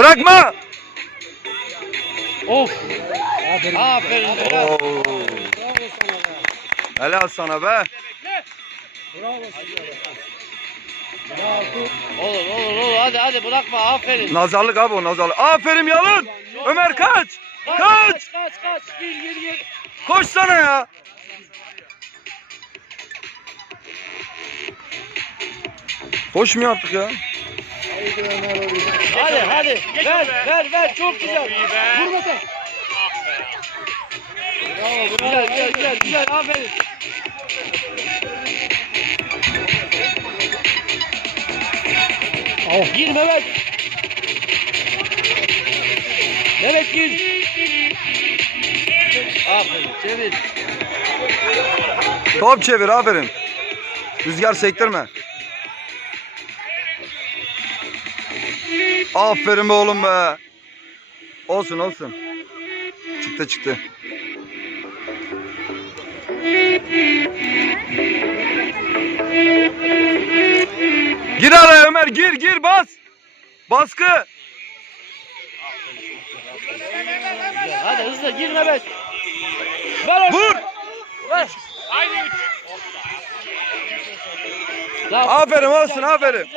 Bırakma. Of. Aferin. be. Oo. Helal sana be. Olur olur olur hadi hadi bırakma aferin. Nazarlık abi o nazarlık. Aferin yalın. Ömer kaç. Kaç. kaç kaç kaç gir gir gir. Koş sana ya. Koşmuyor artık ya. Hadi hadi ver ver ver çok güzel. Vurma sen. Bravo güzel güzel güzel güzel aferin. Oh. Gir Mehmet. Mehmet gir. Aferin çevir. Top çevir aferin. Rüzgar sektirme. Aferin be oğlum be. Olsun olsun. Çıktı çıktı. Gir araya Ömer gir gir bas. Baskı. Hadi hızlı gir Mehmet. Ver. Vur. Ver. Haydi üç. Aferin olsun aferin.